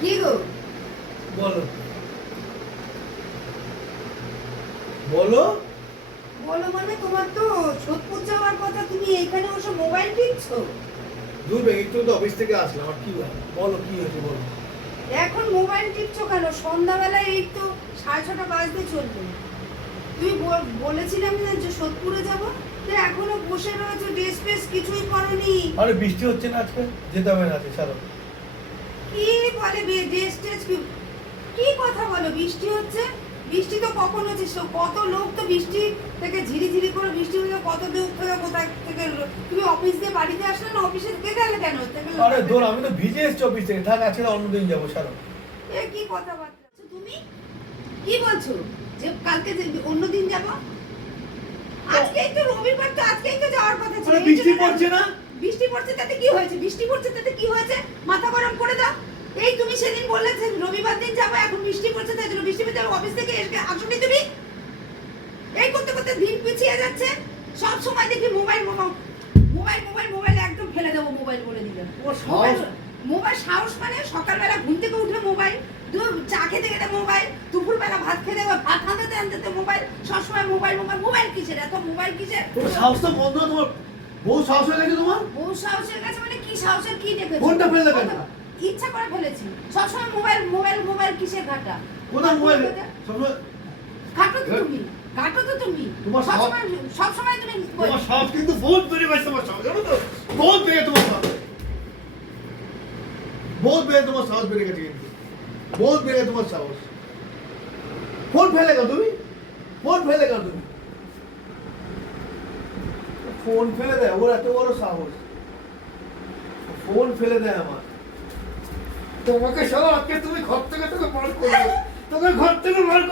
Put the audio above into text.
কি গো? বলো। বলো? বলো মানে তোমার তো সোদপুর যাওয়ার কথা তুমি এখানে বসে মোবাইল টিপছো? দূর একটু তো অফিস থেকে আসলাম আর কি বলো কি হয়েছে বলো? এখন মোবাইল টিপছো কেন? সন্ধ্যাবেলায় এই তো সাড়ে ছটা বাজতে চলবে। তুমি বল- বলেছিলাম না যে সোদপুরে যাব? তো এখনও বসে রয়েছে ড্রেস ফ্রেস কিছুই করনি। আরে বৃষ্টি হচ্ছে না আজকে? যেতে হবে না আজকে ছাড়ো। কি বলে ড্রেস কি কথা বলো? বৃষ্টি হচ্ছে? বৃষ্টি তো কখন হচ্ছে? কত লোক তো বৃষ্টি থেকে ঝিরি ঝিরি করে বৃষ্টি হচ্ছে কত দূর থেকে কোথায় থেকে তুমি অফিস দিয়ে বাড়িতে আসলে না অফিসে থেকে গেলে কেন? আরে দূর আমি তো ভিজে এসছি অফিস থেকে। থাক আজকে অন্যদিন যাব ছাড়ো এ কি কথাবার্তা? তুমি কি বলছো যে কালকে অন্যদিন যাব? আজকেই তো রবিবার তো আজকেই তো যাওয়ার কথা ছিল বৃষ্টি পড়ছে না? বৃষ্টি পড়ছে তাতে কি হয়েছে? বৃষ্টি পড়ছে তাতে কি হয়েছে? মাথা গরম করে দাও। এই তুমি সেদিন বললে রবিবার দিন যাব এখন বৃষ্টি পড়ছে তাই জন্য বৃষ্টি পড়ছে অফিস থেকে এসে আসনি তুমি। এই করতে করতে দিন পিছিয়ে যাচ্ছে। সব সময় দেখি mobile mobile mobile mobile mobile একদম ফেলে দেবো মোবাইল বলে দিলে তোমার মোবাইল সাহস? মোবাইল সাহস মানে সকালবেলা ঘুম থেকে উঠলে মোবাইল দু- চা খেতে খেতে মোবাইল দুপুরবেলা ভাত খেতে ভাত আনতে আনতে মোবাইল সবসময় মোবাইল মোবাইল মোবাইল কিসের? এত মোবাইল কিসের? সাহস তো বন্ধ তোমার বউ সাহস হয়ে গেছে তোমার? বহু সাহসের কাছে মানে কি সাহসের কি দেখেছ? ফোনটা কেন? ইচ্ছা করে ফেলেছি। সবসময় মোবাইল মোবাইল মোবাইল কিসের ঘাটা? কোথায় মোবাইল? সবসময় ঘাটো তো তুমি ঘাটো তো তুমি। তোমার সাহস- সবসময় সবসময় তুমি তোমার সাহস কিন্তু বহুত বেড়ে গেছে তোমার সাহস জানো তো? বহুত বেড়ে তোমার সাহস বহুত বেড়ে তোমার সাহস বেড়ে গেছে কিন্তু। বহুত বেড়ে তোমার সাহস। ফোন ফেলে গেল তুমি? ফোন ফেলে গেল তুমি? ফোন ফেলে দেয়, ওর এত বড় সাহস। ফোন ফেলে দেয় আমার। তোমাকে সব আজকে তুমি ঘর থেকে তোকে বার করবে তোকে ঘর থেকে বার